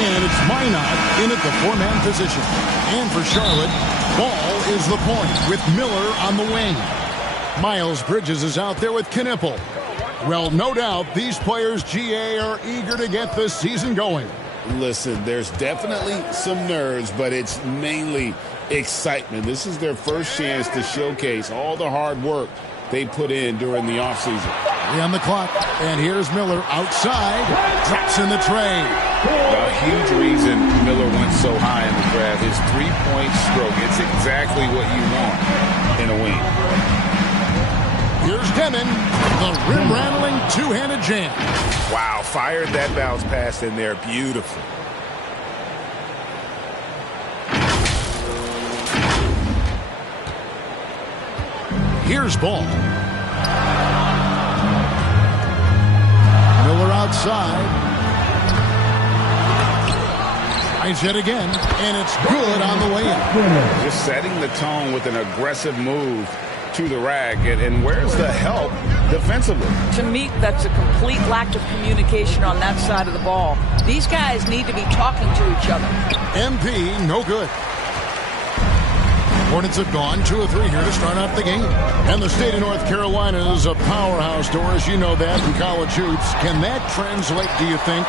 And it's Minot in at the four-man position. And for Charlotte, Ball is the point with Miller on the wing. Miles Bridges is out there with Knipple. Well, no doubt these players, GA, are eager to get this season going. Listen, there's definitely some nerves, but it's mainly excitement. This is their first chance to showcase all the hard work they put in during the offseason. 3 on the clock, and here's Miller outside, drops in the tray. A huge reason Miller went so high in the draft, his three-point stroke. It's exactly what you want in a wing. Here's Demon, the rim-rattling two-handed jam. Wow, fired that bounce pass in there. Beautiful. Here's Ball. Miller outside. Tries it again, and it's good on the way in. Just setting the tone with an aggressive move to the rack. And where's the help defensively? To me, that's a complete lack of communication on that side of the ball. These guys need to be talking to each other. MP, no good. Hornets have gone 2 of 3 here to start out the game. And the state of North Carolina is a powerhouse, Doris. You know that in college hoops. Can that translate, do you think,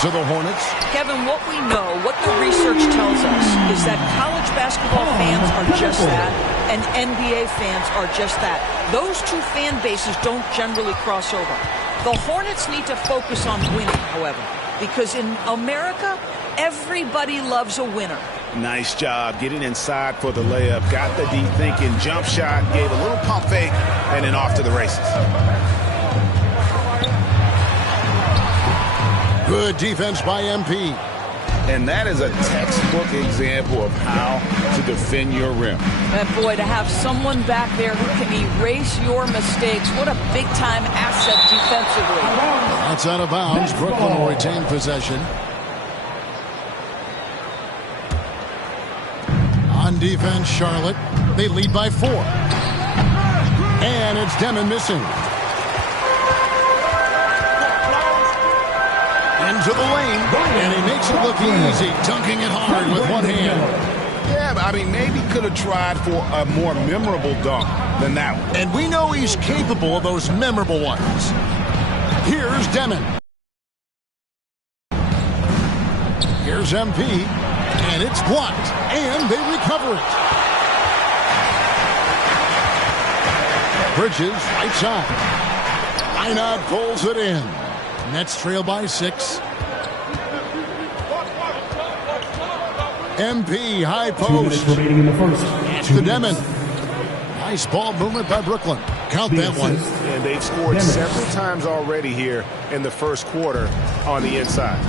to the Hornets? Kevin, what we know, what the research tells us, is that college basketball fans are just that, and NBA fans are just that. Those two fan bases don't generally cross over. The Hornets need to focus on winning, however, because in America, everybody loves a winner. Nice job getting inside for the layup. Got the deep thinking jump shot, gave a little pump fake, and then off to the races. Good defense by MP. And that is a textbook example of how to defend your rim. And boy, to have someone back there who can erase your mistakes, what a big-time asset defensively. That's out of bounds. Brooklyn will retain possession. On defense, Charlotte. They lead by 4. And it's Demon missing. Into the lane, and he makes it look easy, dunking it hard with one hand. Yeah, I mean, maybe could have tried for a more memorable dunk than that one. And we know he's capable of those memorable ones. Here's Demon. Here's MP, and it's blocked, and they recover it. Bridges, right side. Minot pulls it in. Nets trail by 6. MP, high post. 2 minutes remaining in the first. It's the Demon. Nice ball movement by Brooklyn. Count that one. And they've scored several times already here in the first quarter on the inside.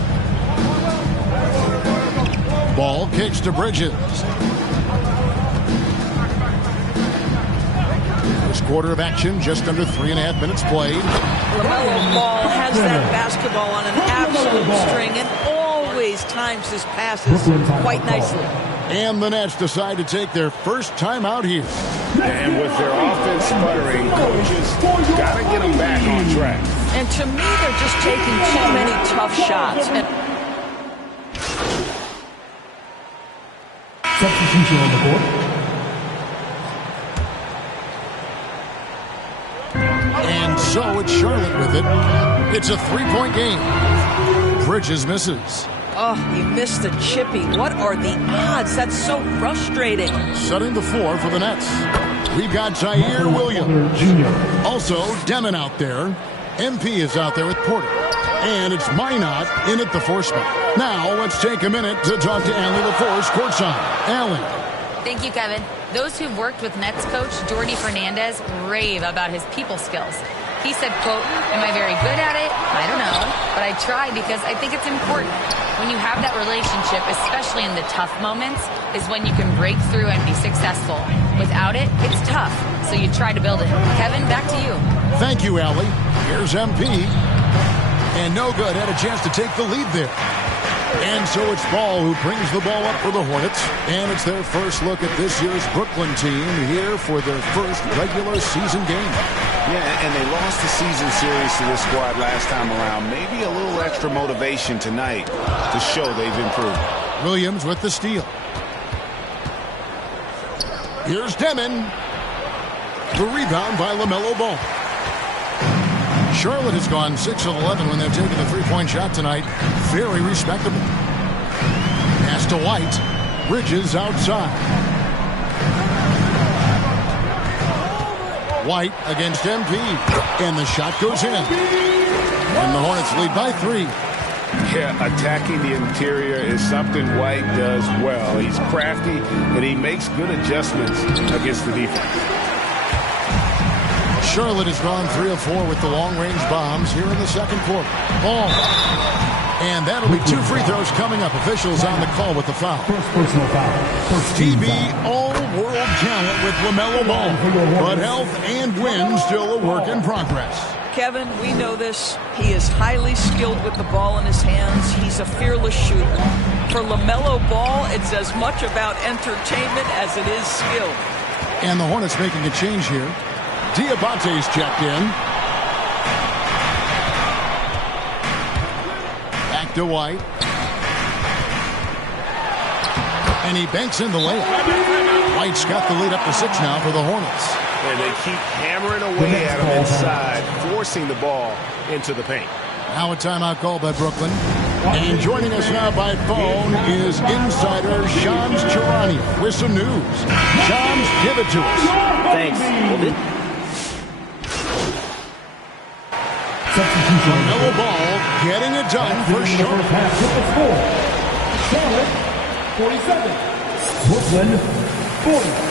Ball kicks to Bridges. First quarter of action, just under 3.5 minutes played. LaMelo Ball has that basketball on an absolute string and always times his passes quite nicely. And the Nets decide to take their first time out here. And with their offense sputtering, coaches got to get them back on track. And to me, they're just taking too many tough shots. Substitution on the court. And so it's Charlotte with it. It's a 3-point game. Bridges misses. Oh, he missed the chippy. What are the odds? That's so frustrating. Setting the floor for the Nets. We've got Zaire Williams. Also, Demon out there. MP is out there with Porter. And it's Minot in at the 4 spot. Now, let's take a minute to talk to Allie LaForce courtside. Allie. Thank you, Kevin. Those who've worked with Nets coach Jordi Fernandez rave about his people skills. He said, quote, "Am I very good at it? I don't know, but I try because I think it's important. When you have that relationship, especially in the tough moments, is when you can break through and be successful. Without it, it's tough, so you try to build it." Kevin, back to you. Thank you, Allie. Here's MP. And no good. Had a chance to take the lead there. And so it's Ball who brings the ball up for the Hornets. And it's their first look at this year's Brooklyn team here for their first regular season game. Yeah, and they lost the season series to this squad last time around. Maybe a little extra motivation tonight to show they've improved. Williams with the steal. Here's Demon. The rebound by LaMelo Ball. Charlotte has gone 6 of 11 when they've taken the three-point shot tonight. Very respectable. Pass to White. Bridges outside. White against MP. And the shot goes in. And the Hornets lead by 3. Yeah, attacking the interior is something White does well. He's crafty, and he makes good adjustments against the defense. Charlotte has gone 3 of 4 with the long-range bombs here in the second quarter. Ball. And that'll be 2 free throws coming up. Officials on the call with the foul. First personal foul. First team TB foul. all-world talent with LaMelo Ball. But health and win still a work in progress. Kevin, we know this. He is highly skilled with the ball in his hands. He's a fearless shooter. For LaMelo Ball, it's as much about entertainment as it is skill. And the Hornets making a change here. Diabate's checked in. Back to White. And he banks in the layup. White's got the lead up to 6 now for the Hornets. And they keep hammering away at him inside, forcing the ball into the paint. Now a timeout call by Brooklyn. And joining us now by phone is insider Shams Charania with some news. Shams, give it to us. Thanks. LaMelo Ball getting it done for Charlotte. Charlotte, 47. Brooklyn, 40.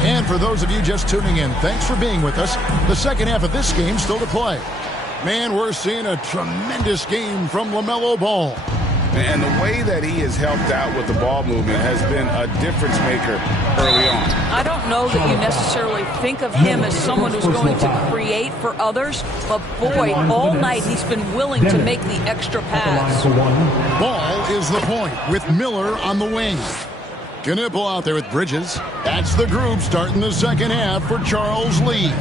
And for those of you just tuning in, thanks for being with us. The second half of this game still to play. Man, we're seeing a tremendous game from LaMelo Ball. And the way that he has helped out with the ball movement has been a difference maker early on. I don't know that you necessarily think of him as someone who's going to create for others, but boy, all night he's been willing to make the extra pass. Ball is the point with Miller on the wing. Knipple out there with Bridges. That's the group starting the second half for Charles Lee.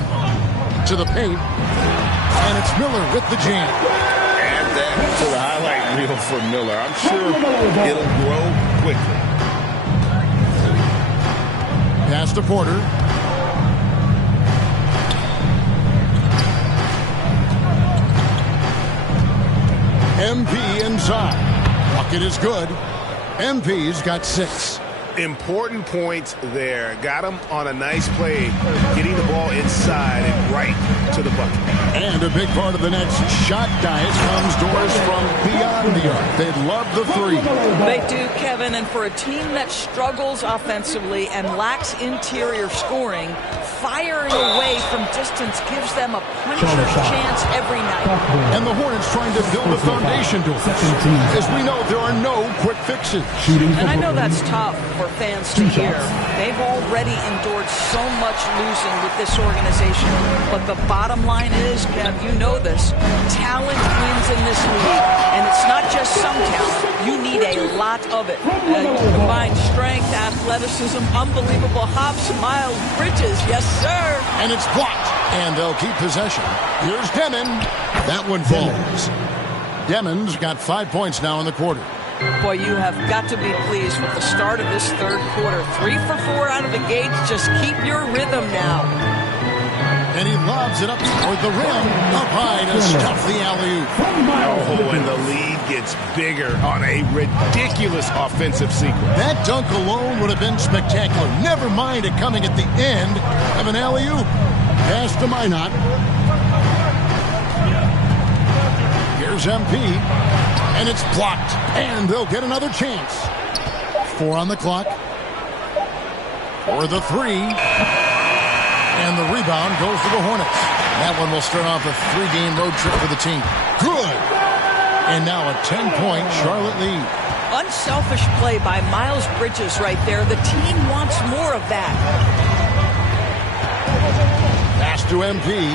To the paint. And it's Miller with the jam. Add that to the highlight reel for Miller. I'm sure it'll grow quickly. Pass to Porter. MP inside. Bucket is good. MP's got 6. Important points there. Got him on a nice play, getting the ball inside and right to the bucket. And a big part of the Nets' shot diet comes to us from beyond the arc. They love the 3. They do, Kevin, and for a team that struggles offensively and lacks interior scoring, firing away from distance gives them a puncher's chance every night. And the Hornets trying to build a foundation to it. As we know, there are no quick fixes. And I know that's tough for fans to hear. They've already endured so much losing with this organization. But the bottom line is, Kev, you know this, talent wins in this league. And it's not just some talent. You need a lot of it. You combine strength, athleticism, unbelievable hops, Miles Bridges. Yes, sir. And it's blocked. And they'll keep possession. Here's Demon. That one falls. Demon's got 5 points now in the quarter. Boy, you have got to be pleased with the start of this third quarter. 3 for 4 out of the gate. Just keep your rhythm now. And he lobs it up toward the rim. Up high to stuff the alley-oop. Oh, and the lead gets bigger on a ridiculous offensive sequence. That dunk alone would have been spectacular. Never mind it coming at the end of an alley-oop. Pass to Minot. Here's MP. And it's blocked. And they'll get another chance. 4 on the clock. For the 3. And the rebound goes to the Hornets. That one will start off a 3-game road trip for the team. Good. And now a 10-point Charlotte lead. Unselfish play by Miles Bridges right there. The team wants more of that. Pass to MP.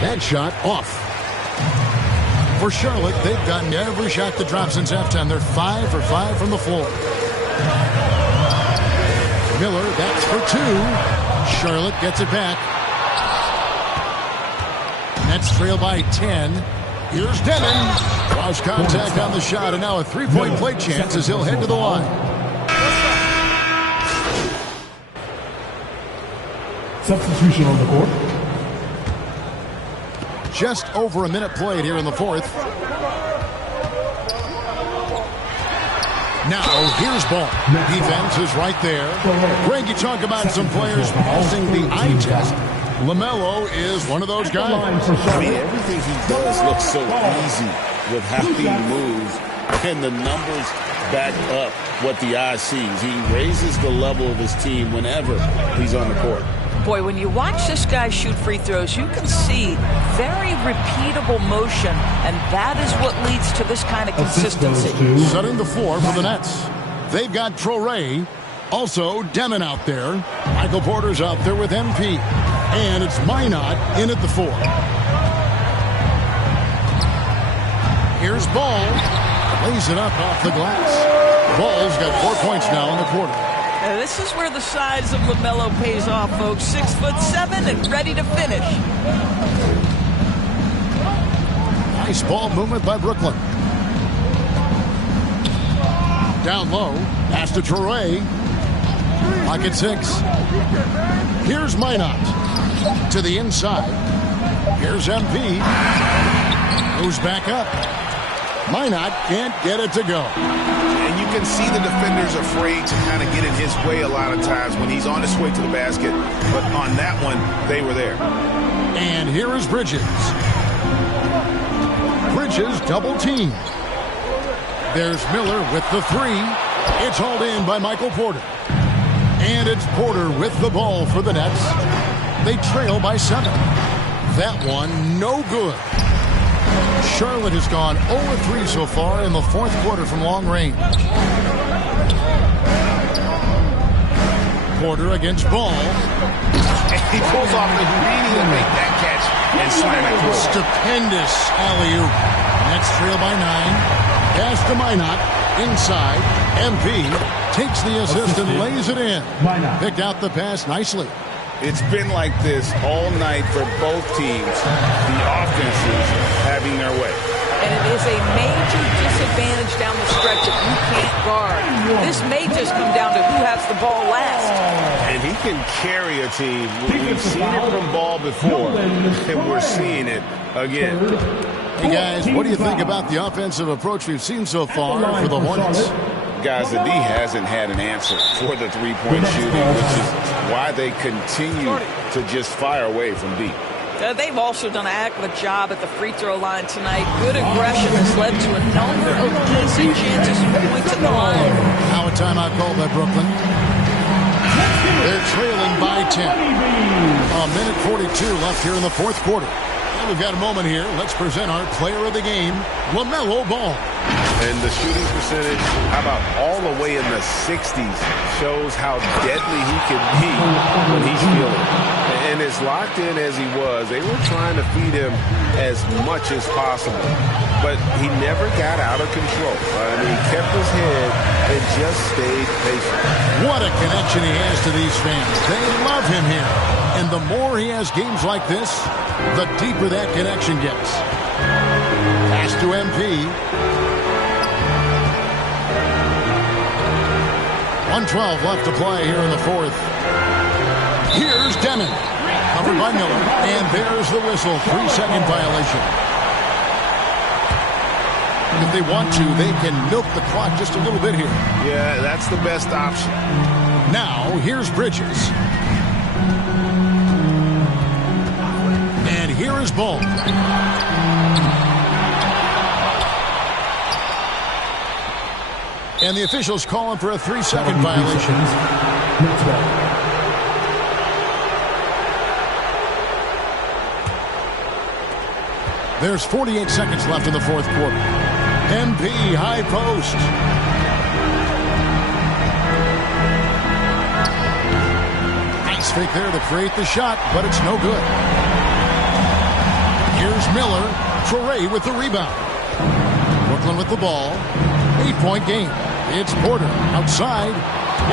That shot off. For Charlotte, they've gotten every shot that dropped since halftime. They're 5 for 5 from the floor. Miller, that's for 2. Charlotte gets it back. Nets trail by 10. Here's Dennon. Lost contact on the shot, and now a three-point play chance as he'll head to the line. Substitution on the court. Just over a minute played here in the fourth. Now, here's ball. Defense is right there. Greg, you talk about some players passing the eye test. LaMelo is one of those guys. I mean, everything he does looks so easy with how he moves, and the numbers back up what the eye sees. He raises the level of his team whenever he's on the court. Boy, when you watch this guy shoot free throws, you can see very repeatable motion, and that is what leads to this kind of consistency. Setting the floor for the Nets. They've got Traoré, also Demon out there. Michael Porter's out there with MP. And it's Minot in at the 4. Here's Ball. Lays it up off the glass. Ball's got 4 points now in the quarter. This is where the size of LaMelo pays off, folks. 6'7" and ready to finish. Nice ball movement by Brooklyn. Down low. Pass to Traoré. Pocket 6. Here's Minot. To the inside. Here's MP. Moves back up. Minot can't get it to go. And you can see the defenders afraid to kind of get in his way a lot of times when he's on his way to the basket. But on that one, they were there. And here is Bridges. Bridges double team. There's Miller with the 3. It's hauled in by Michael Porter. And it's Porter with the ball for the Nets. They trail by 7. That one, no good. Charlotte has gone 0-3 so far in the fourth quarter from long range. Porter against Ball. He pulls off the Houdini to make that catch and slam it through. Stupendous alley-oop. Nets trail by 9. Pass to Minot. Inside. MP takes the assist and lays it in. Picked out the pass nicely. It's been like this all night for both teams. The offenses having their way. And it is a major disadvantage down the stretch if you can't guard. This may just come down to who has the ball last. And he can carry a team. We've seen it from Ball before, and we're seeing it again. Hey, guys, what do you think about the offensive approach we've seen so far for the Hornets? Guys, the D hasn't had an answer for the three-point shooting, which is why they continue to just fire away from deep. They've also done a heck of a job at the free throw line tonight. Good aggression has led to a number of decent chances for points at the line. Now a timeout called by Brooklyn. They're trailing by 10. A minute 42 left here in the fourth quarter. And we've got a moment here. Let's present our player of the game, LaMelo Ball. And the shooting percentage, how about all the way in the 60s, shows how deadly he can be when he's feeling it. And as locked in as he was, they were trying to feed him as much as possible. But he never got out of control. I mean, he kept his head and just stayed patient. What a connection he has to these fans. They love him here. And the more he has games like this, the deeper that connection gets. Pass to MP. 1:12 left to play here in the fourth. Here's Demon. Covered by Miller. And there's the whistle. 3-second violation. If they want to, they can milk the clock just a little bit here. Yeah, that's the best option. Now, here's Bridges. And here is Ball. And the officials calling for a 3-second violation. There's 48 seconds left in the fourth quarter. MP, high post. fake there to create the shot, but it's no good. Here's Miller. Traore with the rebound. Brooklyn with the ball. 8-point game. It's Porter outside.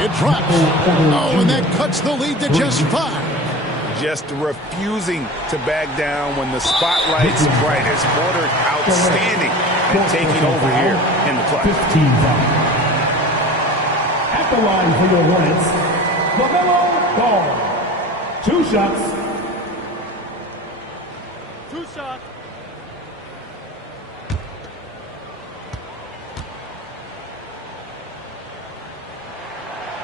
It drops. Oh, and that cuts the lead to just 5. Just refusing to back down when the spotlight's brightest. Porter outstanding and taking over here in the clutch. 15 foul. At the line for your Hornets, LaMelo Ball. 2 shots. 2 shots.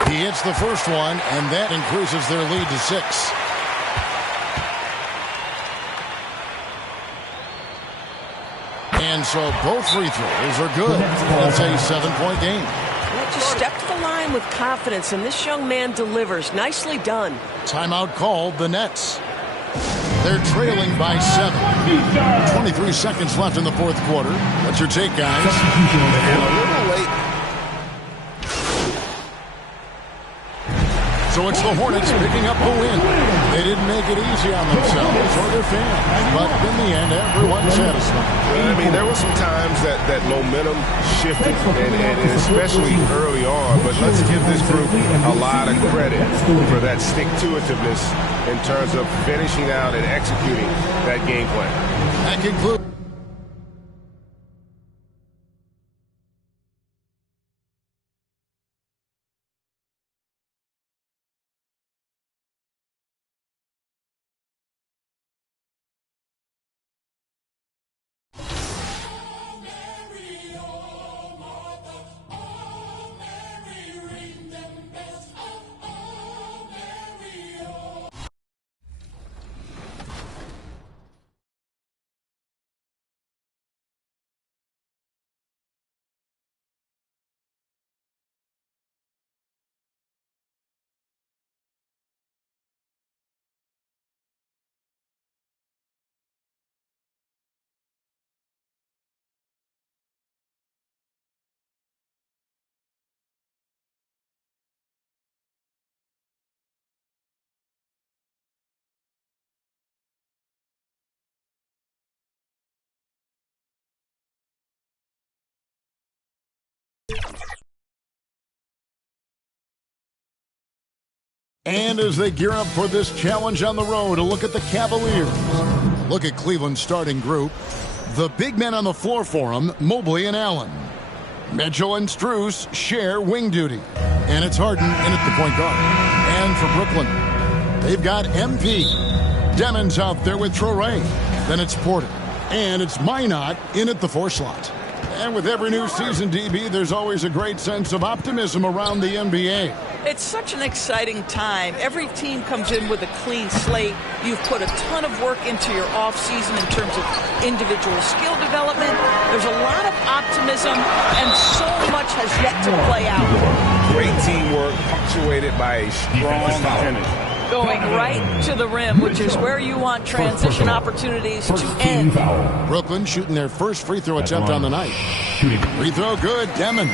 He hits the first one, and that increases their lead to 6. And so both free throws are good. That's a 7-point game. Yeah, just step to the line with confidence, and this young man delivers. Nicely done. Timeout called, the Nets. They're trailing by 7. 23 seconds left in the fourth quarter. What's your take, guys? And a little late. So it's the Hornets picking up the win. They didn't make it easy on themselves or their fans, but in the end, everyone's satisfied. I mean, there were some times that momentum shifted, and especially early on, but let's give this group a lot of credit for that stick-to-itiveness in terms of finishing out and executing that game plan. That concludes. And as they gear up for this challenge on the road, a look at the Cavaliers. Look at Cleveland's starting group. The big men on the floor for them, Mobley and Allen. Mitchell and Strus share wing duty. And it's Harden in at the point guard. And for Brooklyn, they've got MP. Demons out there with Traore. Then it's Porter. And it's Minot in at the 4 slot. And with every new season, DB, there's always a great sense of optimism around the NBA. It's such an exciting time. Every team comes in with a clean slate. You've put a ton of work into your offseason in terms of individual skill development. There's a lot of optimism, and so much has yet to play out. Great teamwork punctuated by a strong finish. Going right to the rim, which is where you want transition opportunities to end. Brooklyn shooting their first free throw attempt on the night. Free throw good, Demon.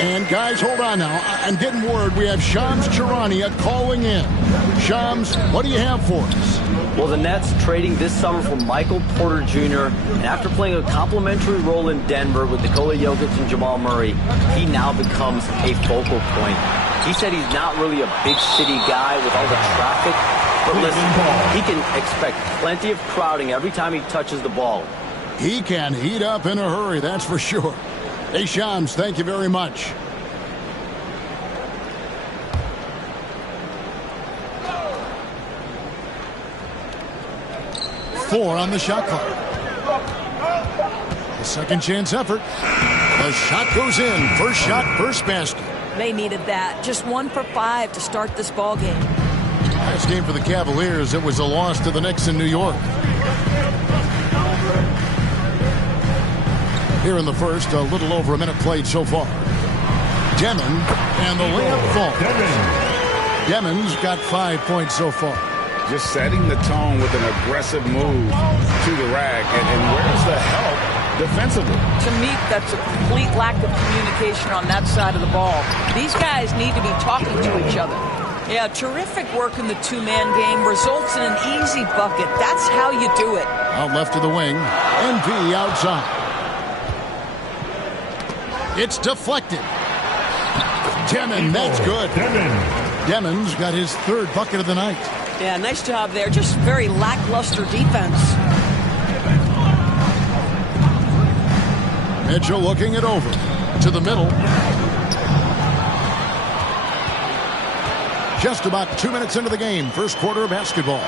And guys, hold on now. I'm getting word we have Shams Charania calling in. Shams, what do you have for us? Well, the Nets trading this summer for Michael Porter Jr. And after playing a complimentary role in Denver with Nikola Jokic and Jamal Murray, he now becomes a focal point. He said he's not really a big city guy with all the traffic, but listen, he can expect plenty of crowding every time he touches the ball. He can heat up in a hurry, that's for sure. Hey, Shams, thank you very much. Four on the shot clock. A second chance effort. The shot goes in. First shot, first basket. They needed that. Just 1 for 5 to start this ball game. Last game for the Cavaliers, it was a loss to the Knicks in New York. Here in the first, a little over a minute played so far. Demon, and the layup falls. Demon's got 5 points so far. Just setting the tone with an aggressive move to the rack. And where's the help defensively? To me, that's a complete lack of communication on that side of the ball. These guys need to be talking to each other. Yeah, terrific work in the two-man game results in an easy bucket. That's how you do it. Out left to the wing. NP outside. It's deflected. Demon, that's good. Demon's got his third bucket of the night. Yeah, nice job there. Just very lackluster defense. Mitchell looking it over. To the middle. Just about 2 minutes into the game. First quarter of basketball.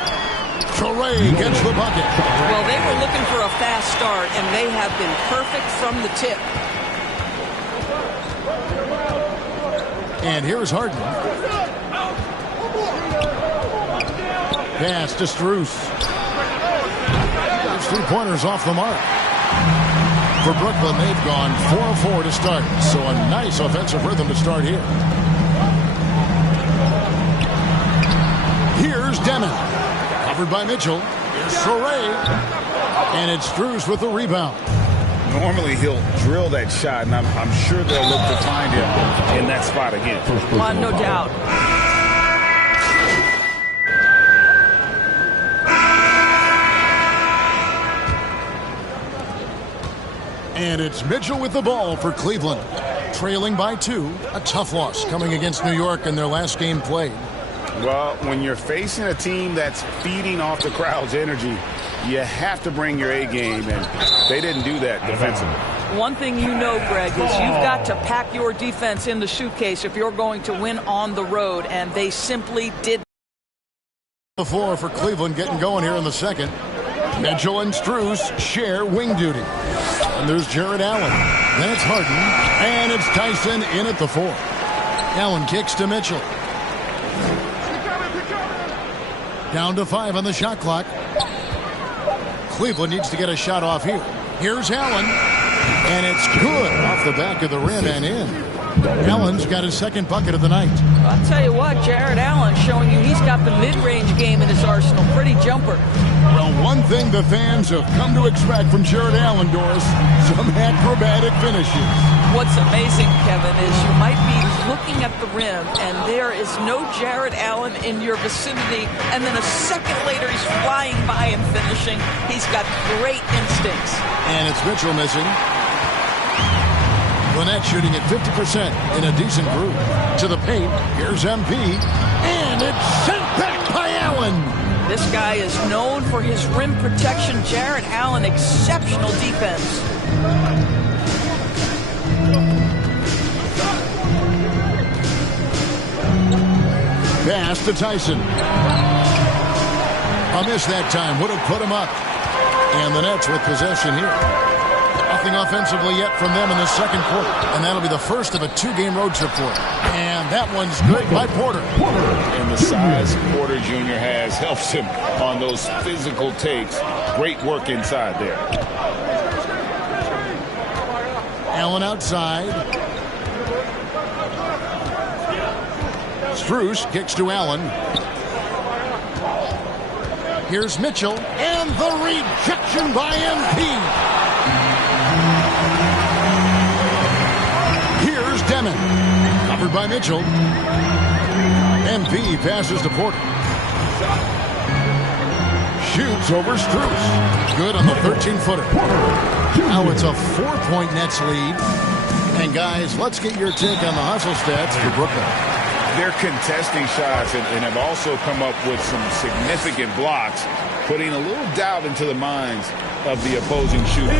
Torrey gets the bucket. Well, they were looking for a fast start, and they have been perfect from the tip. And here's Harden. Pass to Strus. There's 3-pointers off the mark. For Brooklyn, they've gone 4 of 4 to start. So a nice offensive rhythm to start here. Here's Demon. Covered by Mitchell. Here's Torrey. And it's Strus with the rebound. Normally he'll drill that shot, and I'm sure they'll look to find him in that spot again. No doubt. And it's Mitchell with the ball for Cleveland. Trailing by 2. A tough loss coming against New York in their last game played. Well, when you're facing a team that's feeding off the crowd's energy, you have to bring your A game, and they didn't do that defensively. One thing you know, Greg, is you've got to pack your defense in the suitcase if you're going to win on the road, and they simply did. The floor for Cleveland getting going here in the second. Mitchell and Strus share wing duty. And there's Jared Allen. That's Harden. And it's Tyson in at the 4. Allen kicks to Mitchell. Down to 5 on the shot clock. Cleveland needs to get a shot off here. Here's Allen. And it's good off the back of the rim and in. Allen's got his second bucket of the night. I'll tell you what, Jared Allen showing you he's got the mid-range game in his arsenal. Pretty jumper. Well, one thing the fans have come to expect from Jared Allen, Doris, some acrobatic finishes. What's amazing, Kevin, is you might be looking at the rim, and there is no Jared Allen in your vicinity, and then a second later he's flying by and finishing. He's got great instincts. And it's Mitchell missing. Lynette shooting at 50% in a decent group. To the paint, here's MP, and it's sent back by Allen. This guy is known for his rim protection. Jared Allen, exceptional defense. Pass to Tyson. A miss that time would have put him up. And the Nets with possession here. Nothing offensively yet from them in the second quarter. And that'll be the first of a 2-game road trip for him. And that one's good by Porter. And the size Porter Jr. has helps him on those physical takes. Great work inside there. Allen outside. Strus kicks to Allen. Here's Mitchell. And the rejection by MP. Here's Demon. Covered by Mitchell. MP passes to Porter. Shoots over Strus. Good on the 13-footer. Now it's a 4-point Nets lead. And guys, let's get your take on the hustle stats for Brooklyn. They're contesting shots and have also come up with some significant blocks, putting a little doubt into the minds of the opposing shooter.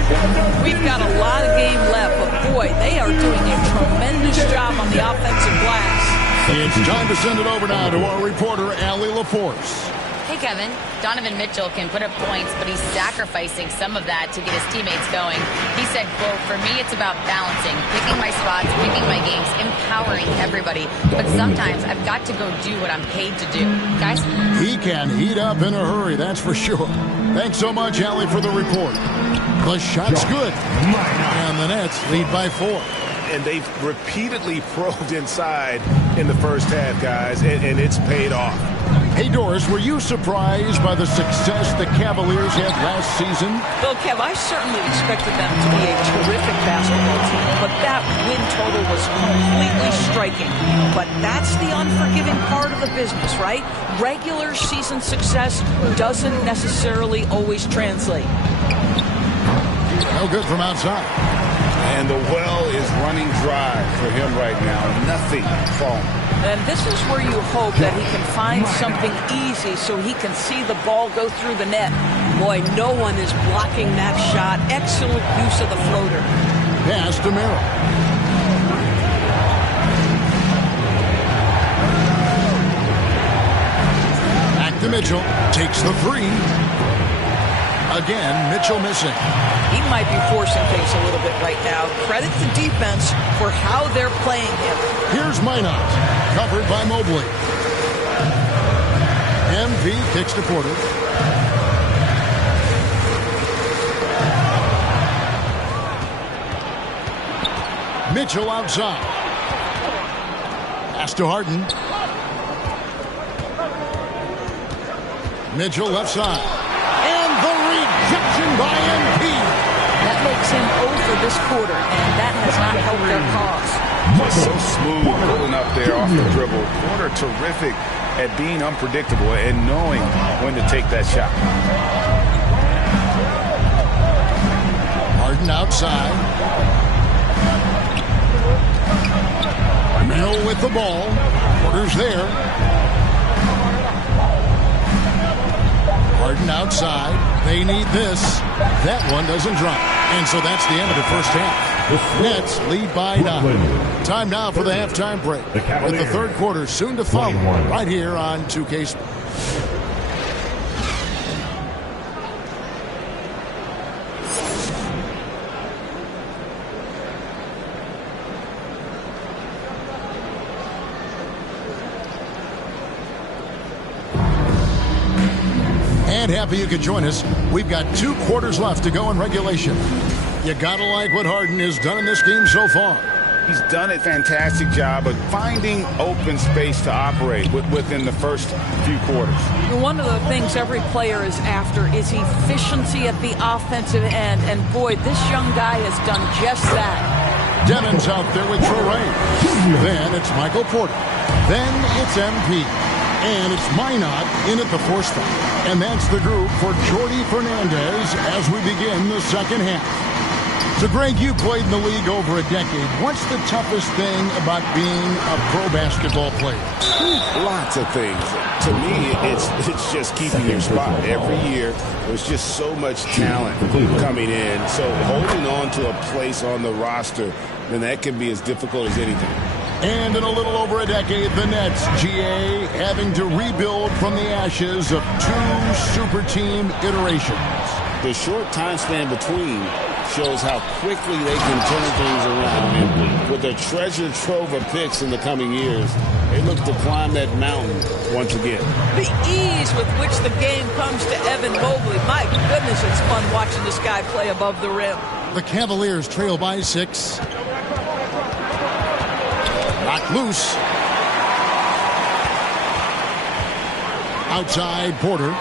We've got a lot of game left, but boy, they are doing a tremendous job on the offensive glass. It's time to send it over now to our reporter, Allie LaForce. Hey, Kevin. Donovan Mitchell can put up points, but he's sacrificing some of that to get his teammates going. He said, quote, "For me, it's about balancing, picking my spots, picking my games, empowering everybody. But sometimes I've got to go do what I'm paid to do." Guys? He can heat up in a hurry, that's for sure. Thanks so much, Allie, for the report. The shot's good. And the Nets lead by 4. And they've repeatedly probed inside in the first half, guys, and it's paid off. Hey, Doris, were you surprised by the success the Cavaliers had last season? Well, Kev, I certainly expected them to be a terrific basketball team, but that win total was completely striking. But that's the unforgiving part of the business, right? Regular season success doesn't necessarily always translate. No good from outside. And the well is running dry for him right now. Nothing falling. And this is where you hope that he can find something easy so he can see the ball go through the net. Boy, no one is blocking that shot. Excellent use of the floater. Pass to Merrill. Back to Mitchell. Takes the three. Again, Mitchell missing. He might be forcing things a little bit right now. Credit to defense for how they're playing him. Here's Minot, covered by Mobley. MP kicks to Porter. Mitchell outside. Pass to Harden. Mitchell left side. And the rejection by MP. That makes him 0 for this quarter, and that has not helped their cause. Just so smooth pulling up there off the dribble. Porter terrific at being unpredictable and knowing when to take that shot. Harden outside. Merrill with the ball. Porter's there. Harden outside. They need this. That one doesn't drop. And so that's the end of the first half. Nets lead by 9. Time now for the halftime break. With the third quarter soon to follow right here on 2K Sports. And happy you could join us. We've got 2 quarters left to go in regulation. You gotta like what Harden has done in this game so far. He's done a fantastic job of finding open space to operate within the first few quarters. One of the things every player is after is efficiency at the offensive end. And boy, this young guy has done just that. Demon's out there with Traore. Then it's Michael Porter. Then it's MP. And it's Minot in at the 4 spot. And that's the group for Jordi Fernandez as we begin the second half. So, Greg, you played in the league over a decade. What's the toughest thing about being a pro basketball player? Lots of things. To me, it's just keeping your spot. Every year, there's just so much talent coming in. So holding on to a place on the roster, then that can be as difficult as anything. And in a little over a decade, the Nets, GA, having to rebuild from the ashes of 2 super team iterations. The short time span between shows how quickly they can turn things around. And with a treasure trove of picks in the coming years, they look to climb that mountain once again. The ease with which the game comes to Evan Mobley. My goodness, it's fun watching this guy play above the rim. The Cavaliers trail by 6. Knocked loose. Outside Porter.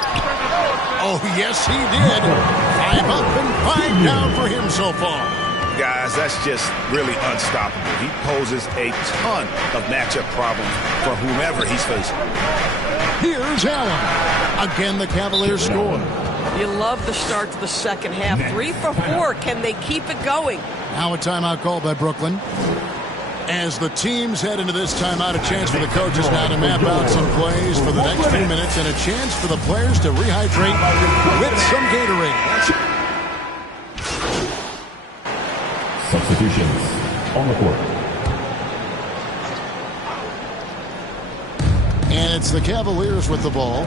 Oh, yes, he did. 5 up and 5 down for him so far. Guys, that's just really unstoppable. He poses a ton of matchup problems for whomever he's facing. Here's Allen. Again, the Cavaliers score. You love the start to the second half. 3 for 4. Can they keep it going? Now a timeout called by Brooklyn. As the teams head into this timeout, a chance for the coaches now to map out some plays for the next few minutes and a chance for the players to rehydrate with some Gatorade. Substitutions on the court. And it's the Cavaliers with the ball.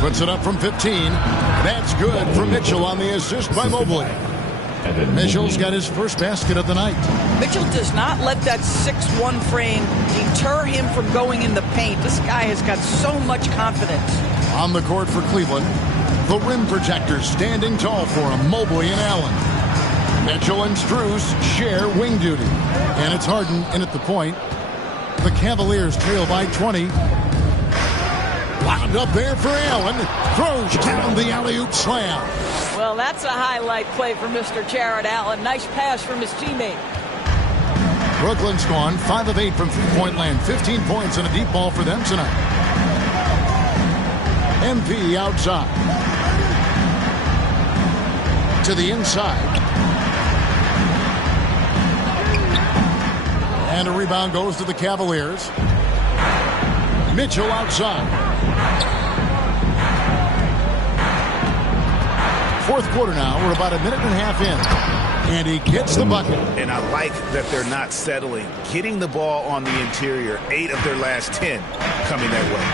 Puts it up from 15. That's good for Mitchell on the assist by Mobley. Mitchell's got his first basket of the night. Mitchell does not let that 6'1" frame deter him from going in the paint. This guy has got so much confidence. On the court for Cleveland, the rim projectors standing tall for him, Mobley and Allen. Mitchell and Strus share wing duty. And it's Harden in at the point. The Cavaliers trail by 20. Wound up there for Allen. Throws down the alley-oop slam. Well, that's a highlight play for Mr. Jared Allen. Nice pass from his teammate. Brooklyn's gone 5 of 8 from three-point land. 15 points and a deep ball for them tonight. MP outside. To the inside. And a rebound goes to the Cavaliers. Mitchell outside. Fourth quarter now. We're about a minute and a half in. And he gets the bucket. And I like that they're not settling. Getting the ball on the interior. 8 of their last 10 coming that way.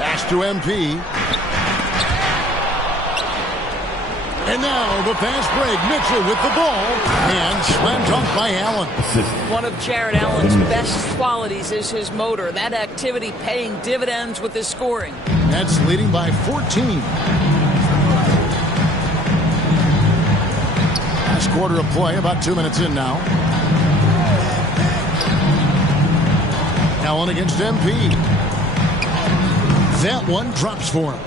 Pass to MP. And now the fast break. Mitchell with the ball. And slam dunk by Allen. One of Jared Allen's best qualities is his motor. That activity paying dividends with his scoring. That's leading by 14. Last quarter of play, about 2 minutes in now. Allen against MP. That one drops for him.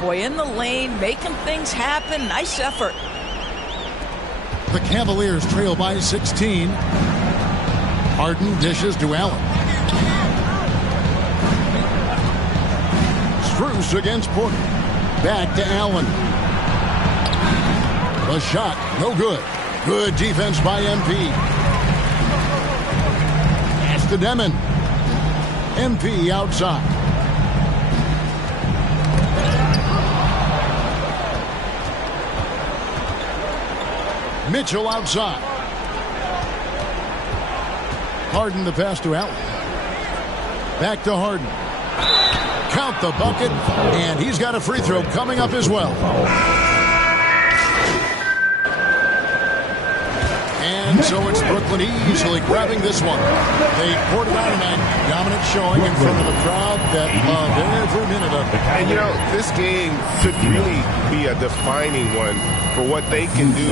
Boy, in the lane, making things happen. Nice effort. The Cavaliers trail by 16. Harden dishes to Allen. Strus against Porter. Back to Allen. The shot, no good. Good defense by MP. Pass to Demon. MP outside. Mitchell outside. Harden the pass to Allen. Back to Harden. Count the bucket, and he's got a free throw coming up as well. And so it's Brooklyn easily grabbing this one. They poured it out tonight. Dominant showing in front of a crowd that loved every minute of it. And, you know, this game could really be a defining one for what they can do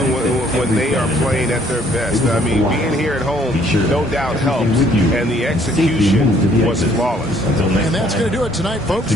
when they are playing at their best. I mean, being here at home, no doubt helps. And the execution was flawless. And that's going to do it tonight, folks.